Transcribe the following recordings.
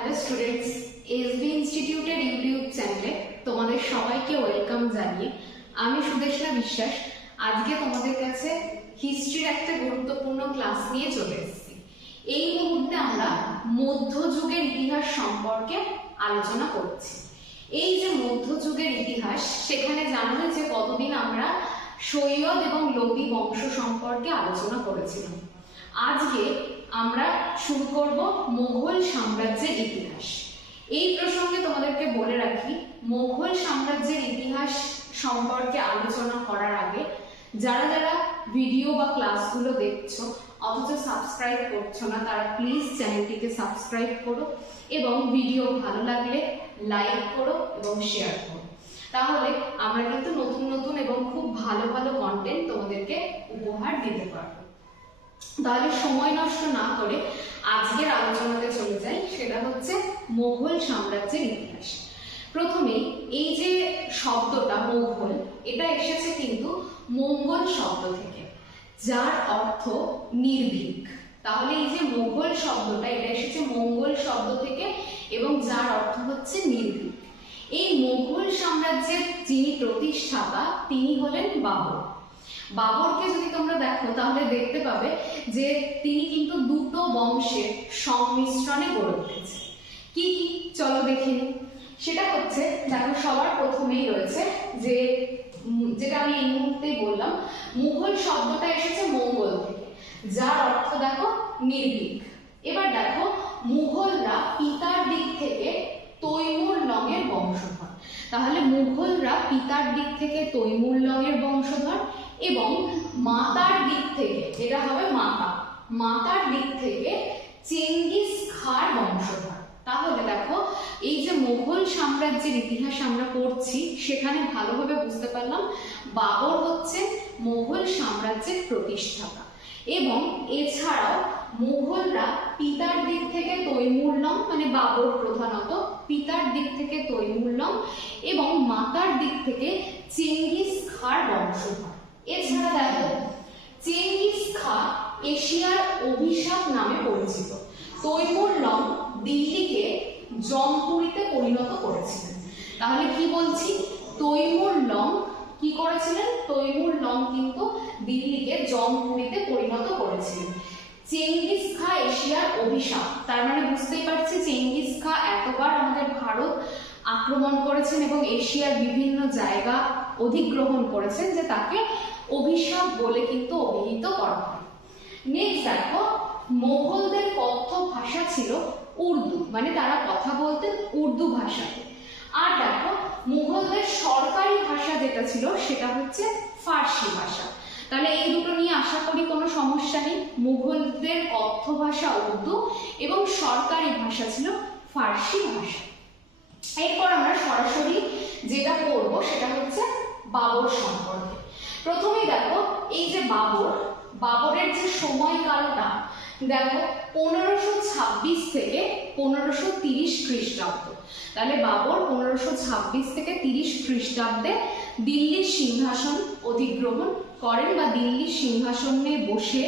Hello students SB ইনস্টিটিউটের YouTube চ্যানেলে তোমাদের সবাইকে ওয়েলকাম জানিয়ে আমি সুদেশনা বিশ্বাস। আজকে তোমাদের কাছে হিস্ট্রির একটা গুরুত্বপূর্ণ ক্লাস নিয়ে চলে এসেছি। এই মুহূর্তে আমরা মধ্যযুগের ইতিহাস সম্পর্কে আলোচনা করছি। এই যে মধ্যযুগের ইতিহাস, সেখানে জানা যে কতদিন আমরা সৈয়দ এবং লোদি বংশ সম্পর্কে আলোচনা করেছিলাম। আজকে আমরা শুরু করব মোগল সাম্রাজ্যের ইতিহাস। এই প্রসঙ্গে তোমাদেরকে বলে রাখি, মোঘল সাম্রাজ্যের ইতিহাস সম্পর্কে আলোচনা করার আগে যারা যারা ভিডিও বা ক্লাসগুলো দেখছ, অথচ সাবস্ক্রাইব করছ না, তারা প্লিজ চ্যানেলটিকে সাবস্ক্রাইব করো এবং ভিডিও ভালো লাগলে লাইক করো এবং শেয়ার করো। তাহলে আমরা কিন্তু নতুন নতুন এবং খুব ভালো ভালো কন্টেন্ট তোমাদেরকে উপহার দিতে পারব। তাহলে সময় নষ্ট না করে আজকের আলোচনাতে চলে যাই, সেটা হচ্ছে মোগল সাম্রাজ্যের ইতিহাস। প্রথমে এই যে শব্দটা মোগল এটা এসেছে কিন্তু মঙ্গল শব্দ থেকে, যার অর্থ নির্ভীক। তাহলে এই যে মোঘল শব্দটা, এটা এসেছে মঙ্গল শব্দ থেকে এবং যার অর্থ হচ্ছে নির্ভীক। এই মোঘল সাম্রাজ্যের যিনি প্রতিষ্ঠাতা, তিনি হলেন বাবর। বাবরকে যদি তোমরা দেখো, তাহলে দেখতে পাবে যে তিনি কিন্তু দুটো বংশের সংমিশ্রণে গড়ে উঠেছে। কি কি? চলো দেখে সেটা হচ্ছে, দেখো সবার প্রথমেই রয়েছে যে যেটা আমি এই মুহূর্তেই বললাম, মুঘল শব্দটা এসেছে মঙ্গল থেকে, যার অর্থ দেখো নির্ভীক। এবার দেখো, মুঘলরা পিতার দিক থেকে তৈমুর লঙের বংশধর। তাহলে মুঘলরা পিতার দিক থেকে তৈমুর লঙের বংশধর এবং মাতার দিক থেকে, যেটা হবে মাতা, মাতার দিক থেকে চেঙ্গিস খার বংশধর। তাহলে দেখো, এই যে মুঘল সাম্রাজ্যের ইতিহাস আমরা পড়ছি, সেখানে ভালোভাবে বুঝতে পারলাম বাবর হচ্ছে মুঘল সাম্রাজ্যের প্রতিষ্ঠাতা। এবং এছাড়াও মুঘলরা পিতার দিক থেকে তৈমুরলম মানে বাবর প্রধানত, পিতার দিক থেকে তৈমুরলম এবং মাতার দিক থেকে চেঙ্গিস খার বংশধর। এছাড়া দেখো, চেঙ্গিস খা এশিয়ার অভিশাপ নামে পরিচিত। তৈমুর লং দিল্লিকে জমপুরিতে পরিণত করেছিলেন। তাহলে কি বলছি? তৈমুর লং কি করেছিলেন? তৈমুর লং কিন্তু দিল্লিকে জমপুরিতে পরিণত করেছিলেন। চেঙ্গিস খা এশিয়ার অভিশাপ, তার মানে বুঝতেই পারছি চেঙ্গিস খা এতবার আমাদের ভারত আক্রমণ করেছেন এবং এশিয়ার বিভিন্ন জায়গা অধিগ্রহণ করেছেন যে তাকে অভিশাপ বলে কিন্তু অভিহিত করা হয়। নেক্সট দেখো মোগলদের কথ্য ভাষা ছিল উর্দু মানে তারা কথা বলতেন উর্দু ভাষাতে। আর দেখো, মুঘলদের সরকারি ভাষা যেটা ছিল, সেটা হচ্ছে ফার্সি ভাষা। তাহলে এই দুটো নিয়ে আশা করি কোনো সমস্যা নেই। মুঘলদের কথ্য ভাষা উর্দু এবং সরকারি ভাষা ছিল ফার্সি ভাষা। এরপর আমরা সরাসরি যেটা পড়ব সেটা হচ্ছে বাবর সম্পর্কে। প্রথমেই দেখো, এই যে বাবর, বাবরের যে সময়কালটা, দেখো, পনেরোশো ছাব্বিশ থেকে পনেরোশো তিরিশ খ্রিস্টাব্দ। তাহলে বাবর পনেরোশো ছাব্বিশ থেকে তিরিশ খ্রিস্টাব্দে দিল্লির সিংহাসন অধিগ্রহণ করেন বা দিল্লির সিংহাসনে বসে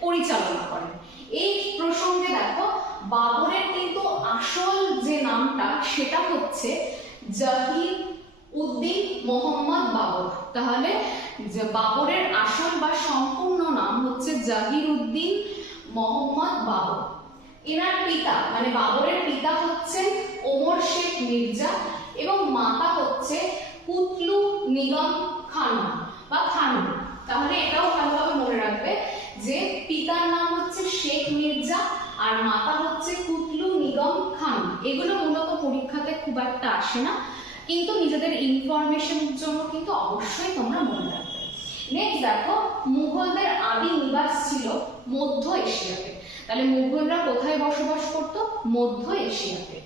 পরিচালনা করেন। এই প্রসঙ্গে দেখো, বাবরের কিন্তু আসল যে নামটা, সেটা হচ্ছে জাহির উদ্দিন মোহাম্মদ বাবর। তাহলে বাবরের আসল বা সম্পূর্ণ নাম হচ্ছে জাহির উদ্দিন মোহাম্মদ বাবর। এনার পিতা মানে বাবরের পিতা হচ্ছেন ওমর শেখ মির্জা এবং মাতা হচ্ছে কুতলু নিগম খানম বা খানম তাহলে এটাও ভালোভাবে মনে রাখবে যে পিতার নাম হচ্ছে শেখ মির্জা আর মাতা হচ্ছে কুতলু নিগম খান। এগুলো মূলত পরীক্ষাতে খুব একটা আসে না। কিন্তু নিজেদের ইনফরমেশনের জন্য কিন্তু অবশ্যই তোমরা মনে রাখবে। নেক্সট দেখো, মুঘলদের আদি নিবাস ছিল মধ্য এশিয়াতে। তাহলে মুঘলরা কোথায় বসবাস করত? মধ্য এশিয়াতে।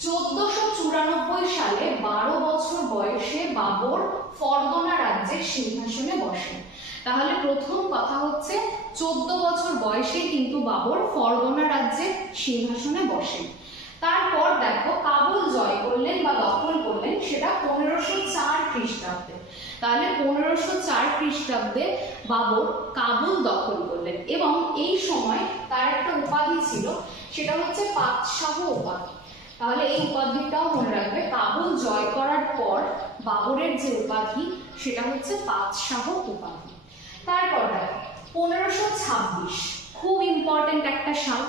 চোদ্দশো চুরানব্বই সালে বারো বছর বয়সে বাবর ফরগনা রাজ্যের সিংহাসনে বসেন তাহলে প্রথম কথা হচ্ছে, চোদ্দ বছর বয়সে কিন্তু বাবর ফরগনা রাজ্যের সিংহাসনে বসেন তারপর দেখো, কাবুল জয় করলেন বা দখল সেটা পনেরোশো চার খ্রিস্টাব্দে। তাহলে পনেরোশো চার খ্রিস্টাব্দে বাবর কাবুল দখল করলেন এবং এই সময় তার একটা উপাধি ছিল, সেটা হচ্ছে পাতশাহ উপাধি। তাহলে এই উপাধিটাও মনে রাখবে, কাবুল জয় করার পর বাবরের যে উপাধি, সেটা হচ্ছে পাতশাহ উপাধি। তারপর দেখো, পনেরোশো ছাব্বিশ, খুব ইম্পর্টেন্ট একটা সাল।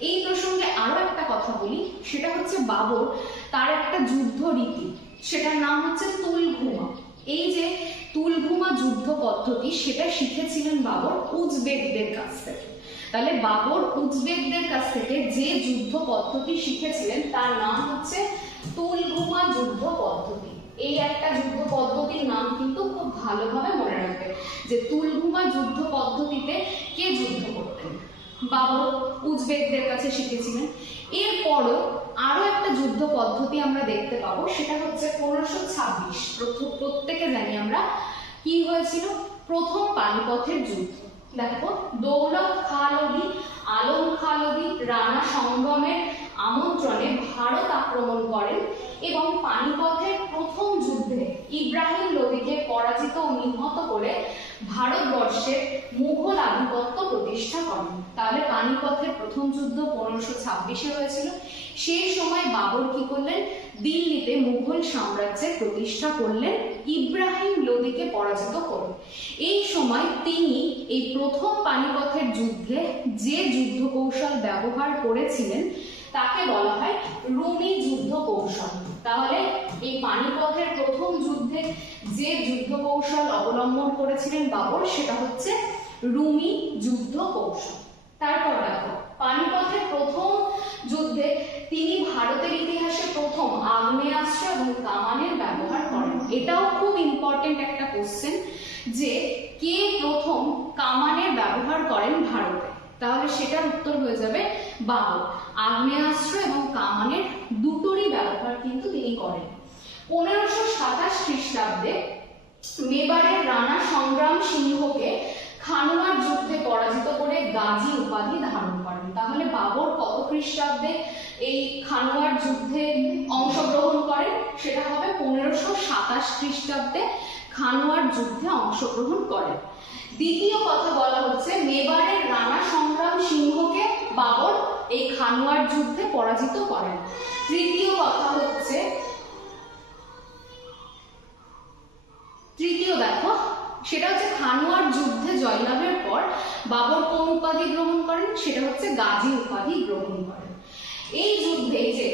এই প্রসঙ্গে আরও একটা কথা বলি, সেটা হচ্ছে বাবর তার একটা যুদ্ধ রীতি। সেটার নাম হচ্ছে তুলঘুমা। এই যে তুলঘুমা যুদ্ধ পদ্ধতি, সেটা শিখেছিলেন বাবর উজবেকদের কাছ থেকে। তাহলে বাবর উজবেকদের কাছ থেকে যে যুদ্ধ পদ্ধতি শিখেছিলেন, তার নাম হচ্ছে তুলঘুমা যুদ্ধ পদ্ধতি। এই একটা যুদ্ধ পদ্ধতির নাম কিন্তু খুব ভালোভাবে মনে রাখবে যে তুলঘুমা যুদ্ধ পদ্ধতিতে কে যুদ্ধ করতেন? বাবর উজবেকদের কাছে শিখেছিলেন। এরপরও আরও একটা যুদ্ধ পদ্ধতি আমরা দেখতে পাবো, সেটা হচ্ছে পনেরোশো ছাব্বিশ প্রথম প্রত্যেকে জানি আমরা কি হয়েছিল? প্রথম পানিপথের যুদ্ধ। দেখো, দৌলত খালদি আলম খালদি রানা সঙ্গমের আমন্ত্রণে ভারত আক্রমণ করেন এবং পানিপথের প্রথম যুদ্ধে ইব্রাহিম লোদিকে পরাজিত ও নিহত করে ভারতবর্ষের মুঘল আধিপত্য প্রতিষ্ঠা করেন। তাহলে পানিপথের প্রথম যুদ্ধ পনেরোশো ছাব্বিশে হয়েছিল। সেই সময় বাবর কি করলেন? দিল্লিতে মুঘল সাম্রাজ্যের প্রতিষ্ঠা করলেন, ইব্রাহিম লোদিকে পরাজিত করে। এই সময় তিনি এই প্রথম পানিপথের যুদ্ধে যে যুদ্ধ কৌশল ব্যবহার করেছিলেন তাকে বলা হয় রুমি যুদ্ধ কৌশল। তাহলে এই পানিপথের প্রথম যুদ্ধে যে যুদ্ধ কৌশল অবলম্বন করেছিলেন বাবর, সেটা হচ্ছে রুমি যুদ্ধ কৌশল। তারপর দেখো, পানিপথের প্রথম যুদ্ধে তিনি ভারতের ইতিহাসে প্রথম আগ্নেয়াস্ত্র এবং কামানের ব্যবহার করেন। এটাও খুব ইম্পর্টেন্ট একটা কোশ্চেন যে কে প্রথম কামানের ব্যবহার করেন ভারতে তাহলে সেটার উত্তর হয়ে যাবে বাবর আগ্নেয়াস্ত্র এবং কামানের দুটোরই ব্যবহার কিন্তু তিনি করেন। পনেরোশো সাতাশ খ্রিস্টাব্দে মেবারের রানা সংগ্রাম সিংহকে খানুয়ার যুদ্ধে পরাজিত করে গাজী উপাধি ধারণ করেন। তাহলে বাবর কত খ্রিস্টাব্দে এই খানুয়ার যুদ্ধে অংশগ্রহণ করেন? সেটা হবে পনেরোশো সাতাশ খ্রিস্টাব্দে খানুয়ার যুদ্ধে অংশগ্রহণ করেন। দ্বিতীয় কথা বলা হচ্ছে মেবারের রানা সংগ্রাম সিংহকে বাবর এই খানোয়ার যুদ্ধে পরাজিত করেন। তৃতীয় কথা হচ্ছে, তৃতীয় দেখো, সেটা হচ্ছে খানোয়ার যুদ্ধে জয়লাভের পর বাবর কোন উপাধি গ্রহণ করেন? সেটা হচ্ছে গাজী উপাধি গ্রহণ করেন। এই যুদ্ধে যে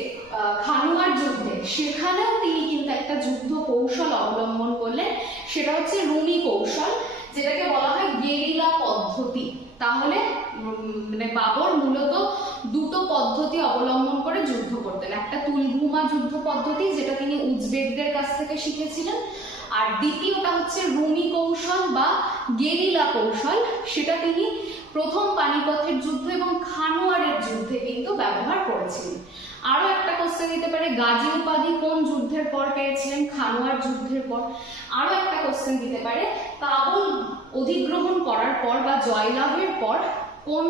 খানোয়ার যুদ্ধে, সেখানেও তিনি কিন্তু একটা যুদ্ধ কৌশল অবলম্বন করলেন। সেটা হচ্ছে রুমি কৌশল। যেটাকে বলা হয় গেরিলা পদ্ধতি। তাহলে মানে বাবর মূলত দুটো পদ্ধতি অবলম্বন করে যুদ্ধ করতেন। একটা তুলভুমা যুদ্ধ পদ্ধতি, যেটা তিনি উজবেকদের কাছ থেকে শিখেছিলেন। আর দ্বিতীয়টা হচ্ছে রুমি কৌশল বা গেরিলা কৌশল। সেটা তিনি প্রথম পানিপথের যুদ্ধ এবং খানোয়ারের যুদ্ধে কিন্তু ব্যবহার করেছিলেন। আরও একটা কোশ্চেন দিতে পারে, গাজী উপাধি কোন যুদ্ধের পর পেয়েছিলেন? খানোয়ার যুদ্ধের পর। আরও একটা কোশ্চেন দিতে পারে কাবুল অধিগ্রহণ করার পর বা জয়লাভের পর কোন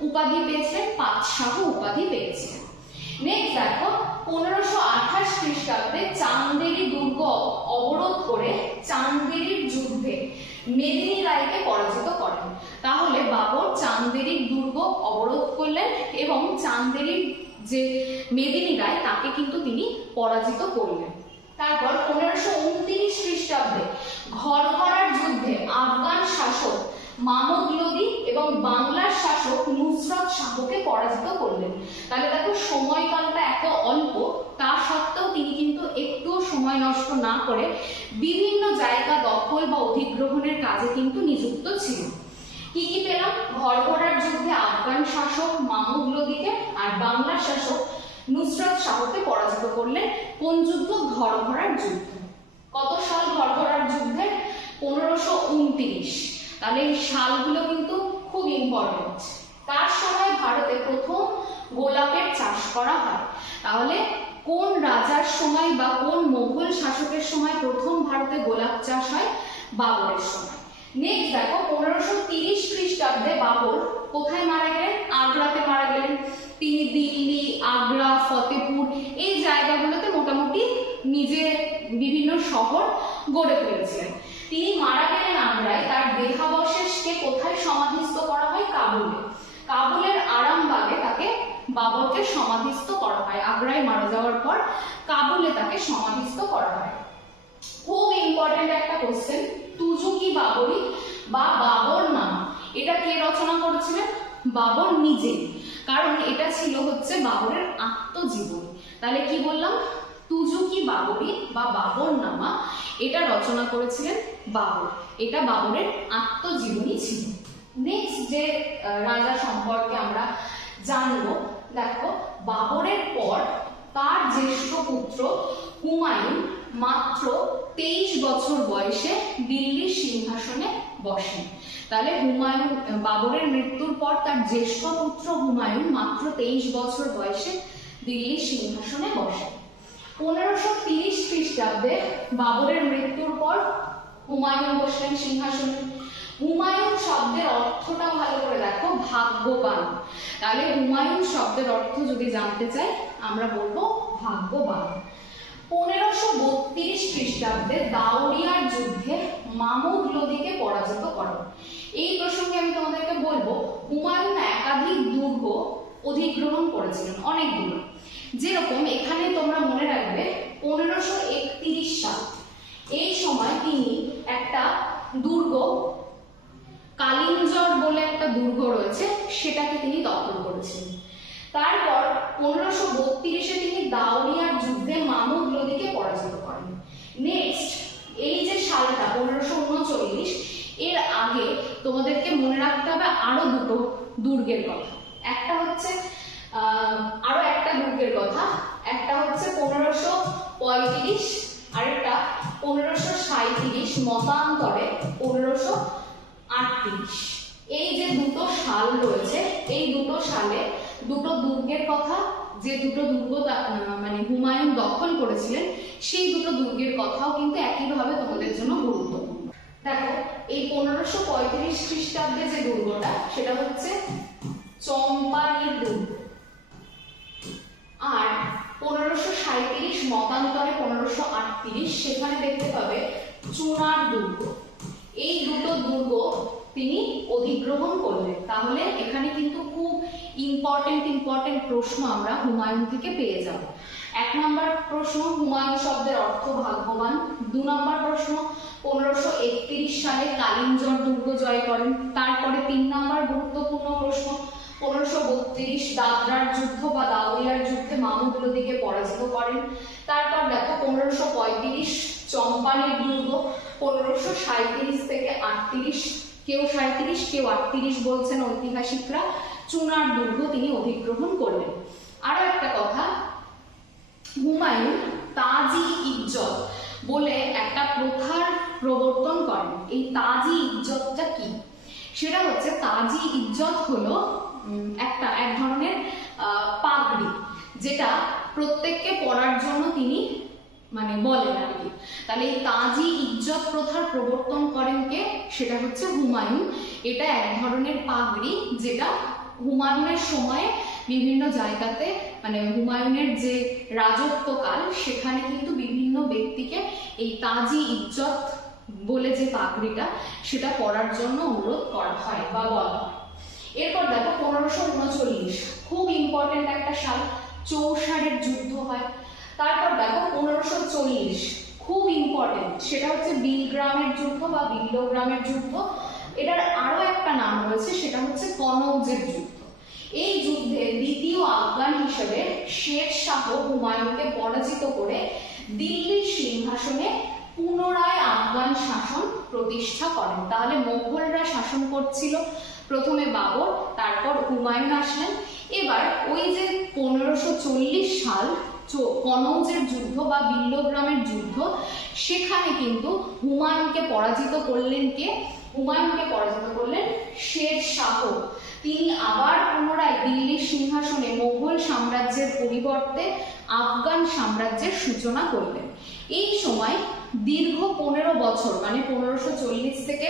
উপাধি পেয়েছিলেন? পাতশাহ উপাধি পেয়েছিলেন। নেক্সট দেখো, পনেরোশো আঠাশ খ্রিস্টাব্দে চান্দেরি দুর্গ অবরোধ করে চান্দেরির যুদ্ধে মেদিনী রায়কে পরাজিত করেন। তাহলে বাবর চান্দেরির দুর্গ অবরোধ করলেন এবং চান্দেরির যে মেদিনী রায় তাকে কিন্তু তিনি পরাজিত করলেন। তারপর পনেরোশো উনত্রিশ খ্রিস্টাব্দে ঘরঘরার যুদ্ধে আফগান শাসক মামুদ লোদি এবং বাংলার শাসক নুসরত শাহকে পরাজিত করলেন। তাহলে দেখো সময়কালটা এত অল্প, তা সত্ত্বেও তিনি কিন্তু একটুও সময় নষ্ট না করে বিভিন্ন জায়গা দখল বা অধিগ্রহণের কাজে কিন্তু নিযুক্ত ছিলেন। কি কি পেলাম? ঘরঘরার যুদ্ধে আফগান শাসক মাহমুদ লোদিকে আর বাংলার শাসক নুসরত শাহকে পরাজিত করলেন কোন যুদ্ধ? ঘরঘরার যুদ্ধ। কত সাল ঘরঘরার যুদ্ধে? পনেরোশো উনত্রিশ। তাহলে এই সালগুলো কিন্তু খুব ইম্পর্টেন্ট তার সময় ভারতে প্রথম গোলাপের চাষ করা হয়? তাহলে কোন রাজার সময় বা কোন মোগল শাসকের সময় প্রথম ভারতে গোলাপ চাষ হয়? বাবরের সময়। নেক্সট দেখো, পনেরোশো তিরিশ খ্রিস্টাব্দে বাবর কোথায় মারা গেলেন? আগ্রাতে মারা গেলেন। তিনি দিল্লি, আগ্রা, ফতেপুর এই জায়গাগুলোতে মোটামুটি নিজে বিভিন্ন শহর গড়ে তুলেছিলেন। তিনি মারা গেলেন আগ্রায়, তার দেহাবশেষকে কোথায় সমাধিস্থ করা হয়? কাবুলে। কাবুলের আরামবাগে তাকে বাবরকে সমাধিস্থ করা হয়। আগ্রায় মারা যাওয়ার পর কাবুলে তাকে সমাধিস্থ করা হয়। খুব ইম্পর্টেন্ট একটা কোশ্চেন তুজুকি বাবরি বা বাবর নাম এটা কে রচনা করেছিলেন? বাবর নিজেই কারণ এটা ছিল হচ্ছে বাবরের আত্মজীবনী। তাহলে কি বললাম? তুজুকি বাবরি বা বাবর নামা, এটা রচনা করেছিলেন বাবর। এটা বাবরের আত্মজীবনী ছিল। নেক্সট যে রাজা সম্পর্কে আমরা জানব, দেখো, বাবরের পর তার জ্যেষ্ঠ পুত্র হুমায়ুন মাত্র তেইশ বছর বয়সে দিল্লির সিংহাসনে বসেন। তাহলে হুমায়ুন, বাবরের মৃত্যুর পর তার জ্যেষ্ঠ পুত্র হুমায়ুন মাত্র তেইশ বছর বয়সে দিল্লির সিংহাসনে বসেন। পনেরোশো তিরিশ খ্রিস্টাব্দে বাবরের মৃত্যুর পর হুমায়ুন বসলেন সিংহাসনে। হুমায়ুন শব্দের অর্থটা ভালো করে দেখো, ভাগ্যবান। তাহলে হুমায়ুন শব্দের অর্থ যদি জানতে চাই, আমরা বলব ভাগ্যবান। খ্রিস্টাব্দে দাউরিয়ার যুদ্ধে মামুদ লোদিকে পরাজিত করেন এই প্রসঙ্গে আমি তোমাদেরকে বলব, হুমায়ুন একাধিক দুর্গ অধিগ্রহণ করেছিলেন অনেকগুলো যেরকম এখানে তোমরা মনে রাখবে, পনেরোশো একত্রিশ সাল। এই সময় তিনি একটা দুর্গ কালিঞ্জর বলে একটা দুর্গ রয়েছে, সেটাকে তিনি দখল করেছিলেন তারপর পনেরোশো বত্রিশে তিনি দাউরিয়ার যুদ্ধে মামুদ লোদিকে পরাজিত করেন। নেক্সট এই যে সালটা পনেরোশো উনচল্লিশ, এর আগে তোমাদেরকে মনে রাখতে হবে আরও দুটো দুর্গের কথা। একটা হচ্ছে আরও একটা দুর্গের কথা। একটা হচ্ছে পনেরোশো পঁয়ত্রিশ, আরেকটা পনেরোশো সাঁত্রিশ মতান্তরে পনেরোশো আটত্রিশ। এই যে দুটো সাল রয়েছে, এই দুটো সালে দুটো দুর্গের কথা যে দুটো দুর্গ মানে হুমায়ুন দখল করেছিলেন, সেই দুটো দুর্গের কথাও কিন্তু একইভাবে তোমাদের জন্য গুরুত্বপূর্ণ। দেখো, এই পনেরোশো পঁয়ত্রিশ খ্রিস্টাব্দে যে দুর্গটা, সেটা হচ্ছে চম্পানির দুর্গ। আর পনেরোশো সাঁত্রিশ মতান্তরে পনেরোশো আটত্রিশ, সেখানে দেখতে পাবে চুনার দুর্গ। এই দুটো দুর্গ তিনি অধিগ্রহণ করলেন। তাহলে এখানে কিন্তু খুব ইম্পর্টেন্ট ইম্পর্টেন্ট প্রশ্ন আমরা হুমায়ুন থেকে পেয়ে যাব। এক নম্বর প্রশ্ন, হুমায়ুন শব্দের অর্থ ভাগ্যবান। দু নম্বর প্রশ্ন, পনেরোশো একত্রিশ সালে কালিঞ্জর দুর্গ জয় করেন। তারপরে তিন নম্বর গুরুত্বপূর্ণ প্রশ্ন, পনেরোশো বত্রিশ দাদরার যুদ্ধ বা দাউরিয়ার যুদ্ধে মামুদ লোদিকে পরাজিত করেন। তারপর দেখো, পনেরোশো পঁয়ত্রিশ চম্পানের দুর্গ, পনেরোশো সাঁত্রিশ থেকে আটত্রিশ। কেউ সাঁত্রিশ কেউ আটত্রিশ বলছেন ঐতিহাসিকরা। চুনার দুর্গ তিনি অধিগ্রহণ করলেন। আরও একটা কথা, হুমায়ুন তাজি ইজ্জত বলে একটা প্রথার প্রবর্তন করেন। এই তাজি ইজ্জতটা কি? সেটা হচ্ছে তাজি ইজ্জত হলো একটা, এক ধরনের পাগড়ি, যেটা প্রত্যেককে পড়ার জন্য তিনি মানে বলেন আর কি। তাহলে এই তাজি ইজ্জত প্রথার প্রবর্তন করেন কে? সেটা হচ্ছে হুমায়ুন। এটা এক ধরনের পাগড়ি যেটা হুমায়ুনের সময়ে বিভিন্ন জায়গাতে মানে হুমায়ুনের যে রাজত্বকাল, সেখানে কিন্তু বিভিন্ন ব্যক্তিকে এই তাজি ইজ্জত বলে যে পাগড়িটা, সেটা পরার জন্য অনুরোধ করা হয় বা বলা হয়। এরপর দেখো, পনেরোশো উনচল্লিশ, খুব ইম্পর্টেন্ট একটা সাল চৌসারের যুদ্ধ হয়। তারপর দেখো, পনেরোশো চল্লিশ, খুব ইম্পর্টেন্ট সেটা হচ্ছে বিলগ্রামের যুদ্ধ বা বিল্লগ্রামের যুদ্ধ। এটার আরও একটা নাম রয়েছে, সেটা হচ্ছে কনৌজের যুদ্ধ এই যুদ্ধে দ্বিতীয় আফগান হিসেবে শের শাহ হুমায়ুনকে পরাজিত করে দিল্লির সিংহাসনে পুনরায় আফগান শাসন প্রতিষ্ঠা করেন। তাহলে মোগলরা শাসন করছিল প্রথমে বাবর, তারপর হুমায়ুন আসলেন। এবার ওই যে পনেরোশো চল্লিশ সাল কনৌজের যুদ্ধ বা বিল্লগ্রামের যুদ্ধ, সেখানে কিন্তু হুমায়ুনকে পরাজিত করলেন কে? হুমায়ুনকে পরাজিত করলেন শের শাহ। তিনি আবার পুনরায় দিল্লির সিংহাসনে মোগল সাম্রাজ্যের পরিবর্তে আফগান সাম্রাজ্যের সূচনা করলেন। এই সময় দীর্ঘ পনেরো বছর মানে পনেরোশো চল্লিশ থেকে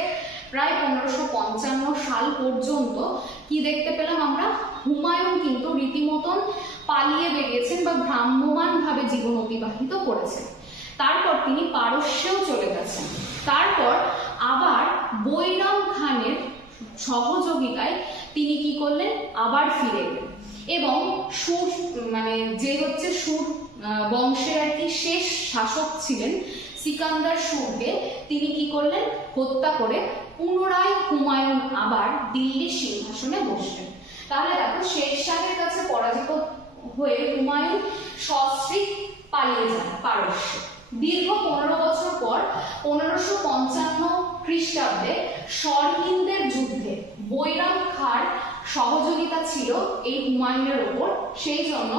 প্রায় পনেরোশো পঞ্চান্ন সাল পর্যন্ত কি দেখতে পেলাম আমরা? হুমায়ুন কিন্তু রীতিমতন পালিয়ে বেরিয়েছেন বা ভ্রাম্যমান ভাবে জীবন অতিবাহিত করেছেন। তারপর তিনি পারস্যেও চলে গেছেন। তারপর আবার বৈরাম খানের সহযোগিতায় তিনি কি করলেন? আবার ফিরে এবং সুর মানে যে হচ্ছে সুর বংশের আর কি শেষ শাসক ছিলেন সিকান্দার সুরকে, তিনি কি করলেন? হত্যা করে পুনরায় হুমায়ুন আবার দিল্লির সিংহাসনে বসলেন। তাহলে দেখো, শের শাহের কাছে পরাজিত হয়ে হুমায়ুন সস্ত্রীক পালিয়ে যান, পারস্যে। দীর্ঘ পনেরো বছর পর পনেরোশো পঞ্চান্ন খ্রিস্টাব্দে সরহিন্দের যুদ্ধে বৈরাম খার সহযোগিতা ছিল এই হুমায়ুনের ওপর। সেই জন্য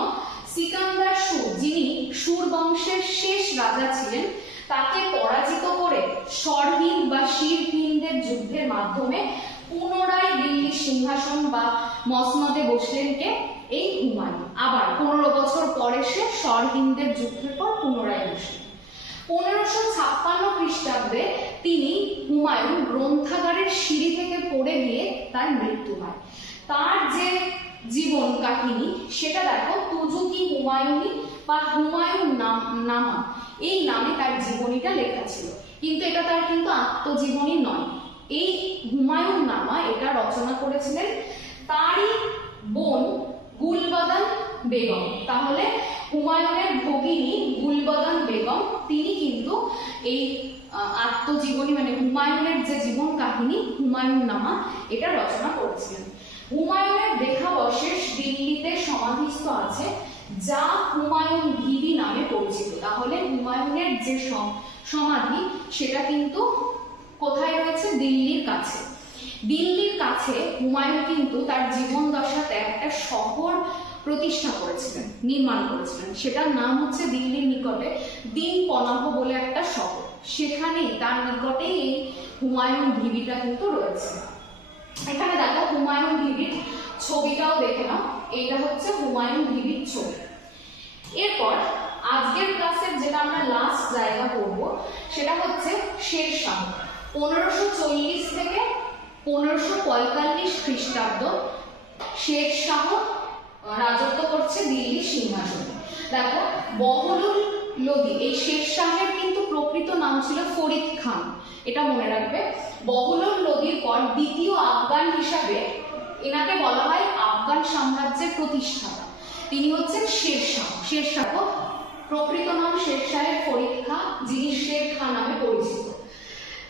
সিকান্দার সুর যিনি সুর বংশের শেষ রাজা ছিলেন, তাকে পরাজিত করে সরহিন্দ বা শিরহিন্দের যুদ্ধের মাধ্যমে পুনরায় দিল্লির সিংহাসন বা মসনদে বসলেন কে? এই হুমায়ুন। আবার পনেরো বছর পরে সে সরহিন্দের যুদ্ধের পর পুনরায় বসলেন। পনেরোশো ছাপ্পান্ন খ্রিস্টাব্দে তিনি হুমায়ুন গ্রন্থাগারের সিঁড়ি থেকে পড়ে গিয়ে তার মৃত্যু হয়। তার যে জীবন কাহিনী, সেটা দেখো, তুজুকি হুমায়ুনি বা হুমায়ুন নাম, নামা। এই নামে তার জীবনীটা লেখা ছিল। কিন্তু এটা তার কিন্তু আত্মজীবনী নয়। এই হুমায়ুন নামা এটা রচনা করেছিলেন তারই বোন গুলবাদান বেগম। তাহলে হুমায়ুনের ভগিনী গুলবাদান বেগম, তিনি কিন্তু এই আত্মজীবনী মানে হুমায়ুনের যে জীবন কাহিনী, হুমায়ুন নামা, এটা রচনা করেছিলেন। হুমায়ুনের দেহাবশেষ দিল্লিতে সমাধিস্থ আছে, যা হুমায়ুন ভিবি নামে পরিচিত। তাহলে হুমায়ুনের যে সম- সমাধি, সেটা কিন্তু কোথায় রয়েছে? দিল্লির কাছে। দিল্লির কাছে হুমায়ুন কিন্তু তার জীবন দশাতে একটা শহর প্রতিষ্ঠা করেছিলেন, নির্মাণ করেছিলেন। সেটার নাম হচ্ছে দিল্লির নিকটে দিন পনাহ বলে একটা শহর। সেখানেই, তার নিকটেই এই হুমায়ুন ঢিবিটা কিন্তু রয়েছে। এখানে দেখো, হুমায়ুন ঢিবির ছবিটাও দেখে নাও। এটা হচ্ছে হুমায়ুন ঢিবির ছবি। এরপর, আজকের ক্লাসের যেটা আমরা লাস্ট জায়গা পড়ব, সেটা হচ্ছে শেরশাহ পনেরোশো চল্লিশ থেকে পনেরোশো পঁয়তাল্লিশ খ্রিস্টাব্দ শেরশাহ রাজত্ব করছে দিল্লির সিংহাসনে। দেখো বহলুল লোদি এই শের শাহের কিন্তু প্রকৃত নাম ছিল ফরিদ খান। এটা মনে রাখবে বহলুল লোদির পর দ্বিতীয় আফগান হিসাবে এনাকে বলা হয় আফগান সাম্রাজ্যের প্রতিষ্ঠাতা। তিনি হচ্ছেন শেরশাহ শেরশাহ প্রকৃত নাম শেরশাহের ফরিদ খাঁ যিনি শের খাঁ নামে পরিচিত।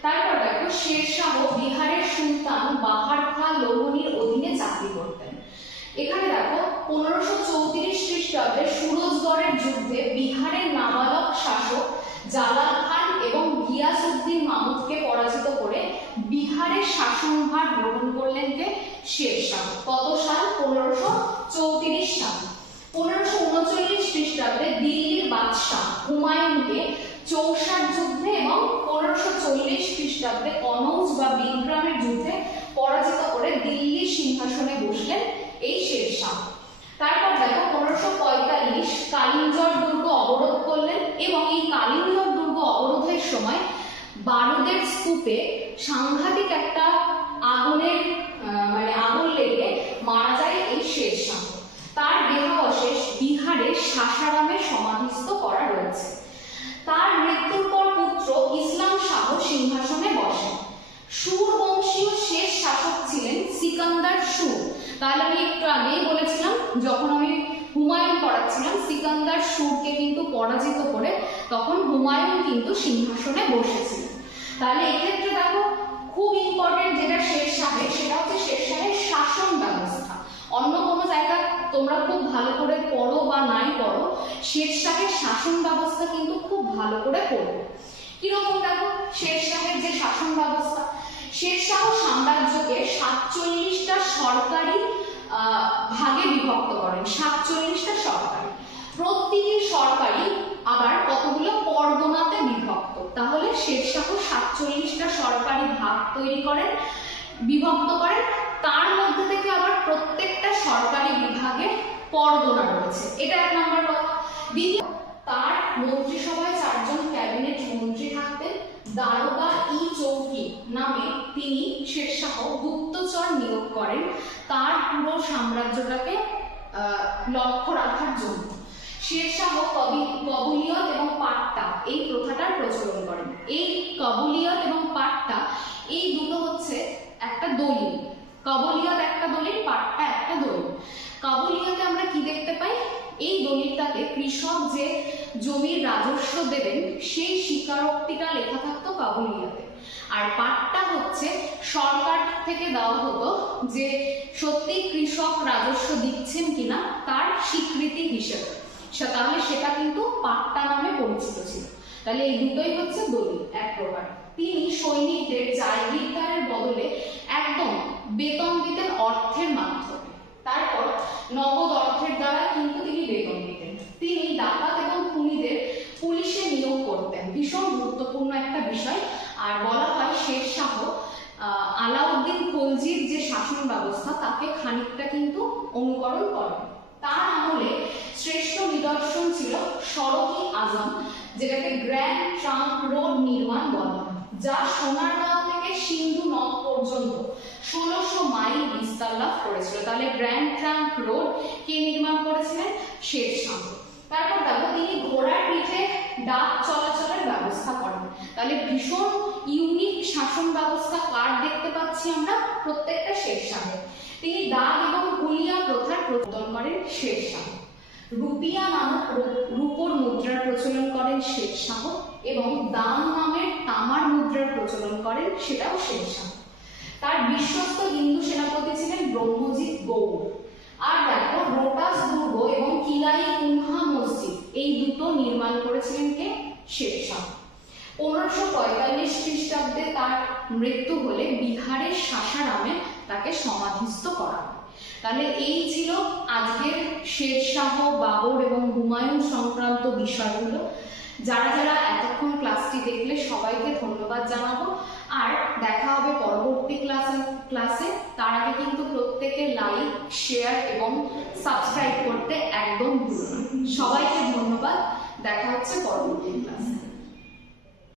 তারপর দেখো শেরশাহ বিহারের সুলতান বাহার খা লোহনির অধীনে চাকরি করতেন। এখানে দেখো, পনেরোশো চৌত্রিশ খ্রিস্টাব্দে সুরজগড়ের যুদ্ধে বিহারের নাবালক শাসক জালাল খান এবং গিয়াসউদ্দিন মামুদকে পরাজিত করে বিহারের শাসনভার গ্রহণ করলেন কে? শেরশাহ কত সাল? পনেরোশো চৌত্রিশ সাল। পনেরোশো উনচল্লিশ খ্রিস্টাব্দে দিল্লির বাদশাহ হুমায়ুনকে চৌষাট যুদ্ধে এবং পনেরোশো চল্লিশ খ্রিস্টাব্দে অনৌজ বা বিগ্রামের যুদ্ধে পরাজিত এই শেরশাহ। তারপর দেখো পনেরোশো পঁয়তাল্লিশ কালিঞ্জর দুর্গ অবরোধ করলেন এবং এই কালিঞ্জর দুর্গ অবরোধের সময় বারুদের স্তূপে সাংঘাতিক একটা আগুনের মানে আগুন লেগে মারা যায় এই শেরশাহ। তার দেহাবশেষ বিহারের সাসারামে সমাধিস্থ করা রয়েছে। তার মৃত্যুর পর পুত্র ইসলাম শাহ সিংহাসনে বসেন। সুর বংশীয় শেষ শাসক ছিলেন সিকান্দার সুর। তাহলে আমি একটু আগেই বলেছিলাম, যখন আমি হুমায়ুন পড়াচ্ছিলাম, সিকান্দার সুরকে কিন্তু পরাজিত করে তখন হুমায়ুন কিন্তু সিংহাসনে বসেছিলেন তাহলে এক্ষেত্রে দেখো, খুব ইম্পর্টেন্ট যেটা শেষ শাহের, সেটা হচ্ছে শেষ শাহের শাসন ব্যবস্থা। অন্য কোনো জায়গা তোমরা খুব ভালো করে পড়ো বা নাই পড়ো, শের শাহের শাসন ব্যবস্থা কিন্তু খুব ভালো করে পড়বে কীরকম দেখো, শের শাহের যে শাসন ব্যবস্থা শের শাহ সাম্রাজ্যকে সাতচল্লিশটা সরকারি ভাগে বিভক্ত করেন। সাতচল্লিশটা সরকারি। প্রতিটি সরকারি আবার কতগুলো পরগনাতে বিভক্ত। তাহলে শের শাহ সাতচল্লিশটা সরকারি ভাগ তৈরি করেন, বিভক্ত করেন। তার মধ্যে থেকে আবার প্রত্যেকটা সরকারি বিভাগে পরগনা রয়েছে। এটা এক নম্বর কথা। দ্বিতীয়, তার মন্ত্রিসভায় চারজন ক্যাবিনেট মন্ত্রী থাকতেন। দারোগা ই চৌকি নামে তিনি শেরশাহ গুপ্তচর নিয়োগ করেন। তার পুরো সাম্রাজ্যটাকে লক্ষ্য রাখার জন্য। শেরশাহ কবি, কবুলিয়ত এবং পাট্টা এই প্রথাটার প্রচলন করেন। এই কবুলিয়ত এবং পাট্টা, এই দুটো হচ্ছে একটা দলিল। কবলিয়ত একটা দলিল, পাট্টা একটা দলিল। কাবুলিয়াতে আমরা কি দেখতে পাই? এই দলিলটাতে কৃষক যে জমির রাজস্ব দেবেন, সেই স্বীকারোক্তিটা লেখা থাকতো কাবুলিয়াতে। আর পাটটা হচ্ছে, সরকার থেকে দেওয়া হতো যে সত্যি কৃষক রাজস্ব দিচ্ছেন কিনা তার স্বীকৃতি হিসেবে। তাহলে সেটা কিন্তু পাট্টা নামে পরিচিত ছিল। তাহলে এই দুটোই হচ্ছে দলিল এক প্রকার। তিনি সৈনিকদের জায়গিরদারের বদলে একদম বেতন দিতেন অর্থের মাধ্যমে। তারপর নগদ অর্থের দ্বারা কিন্তু তিনি বেতন দিতেন। তিনি ডাকাত এবং খুনিদের পুলিশে নিয়োগ করতেন। ভীষণ গুরুত্বপূর্ণ একটা বিষয়। আর বলা হয় শের শাহ আলাউদ্দিন খলজির যে শাসন ব্যবস্থা, তাকে খানিকটা কিন্তু অনুকরণ করেন। তার আমলে শ্রেষ্ঠ নিদর্শন ছিল সড়কি আজম, যেটাকে গ্র্যান্ড ট্রাঙ্ক রোড নির্মাণ বলা হয়। যা সোনার সোনারগাঁও থেকে সিন্ধু নদ পর্যন্ত। ষোলোশো মাইল বিস্তার লাভ করেছিল। তাহলে গ্র্যান্ড ট্রাঙ্ক রোড কে নির্মাণ করেছিলেন? শের শাহ। তারপর দেখো, তিনি ঘোড়ার পিঠে ডাক চলাচলের ব্যবস্থা করেন। তাহলে ভীষণ ইউনিক শাসন ব্যবস্থা কার দেখতে পাচ্ছি আমরা? প্রত্যেকটা শের শাহ তিনি দাগ এবং গুলিয়া প্রথার প্রবর্তন করেন শের শাহ। রুপিয়া নামক রূপোর মুদ্রার প্রচলন করেন শের শাহ এবং দাম নামের তামার মুদ্রার প্রচলন করেন সেটাও শের শাহ। তার বিশ্বস্ত হিন্দু সেনাপতি ছিলেন ব্রহ্মজিৎ গৌড়। আর দেখো, রোটাস দুর্গ এবং কিলাই কুনহা মসজিদ, এই দুটো নির্মাণ করেছিলেন কে? শের শাহ। পনেরোশো পঁয়তাল্লিশ খ্রিস্টাব্দে তার মৃত্যু হলে বিহারের সাসারামে তাকে সমাধিস্থ করা হয়। তাহলে এই ছিল আজকের শেরশাহ, বাবর এবং হুমায়ুন সংক্রান্ত বিষয়গুলো। যারা যারা এতক্ষণ ক্লাসটি দেখলে সবাইকে ধন্যবাদ জানাব। আর দেখা হবে পরবর্তী ক্লাসে ক্লাসে তার আগে কিন্তু প্রত্যেকে লাইক শেয়ার এবং সাবস্ক্রাইব করতে একদম ভুলো সবাইকে ধন্যবাদ। দেখা হচ্ছে পরবর্তী ক্লাসে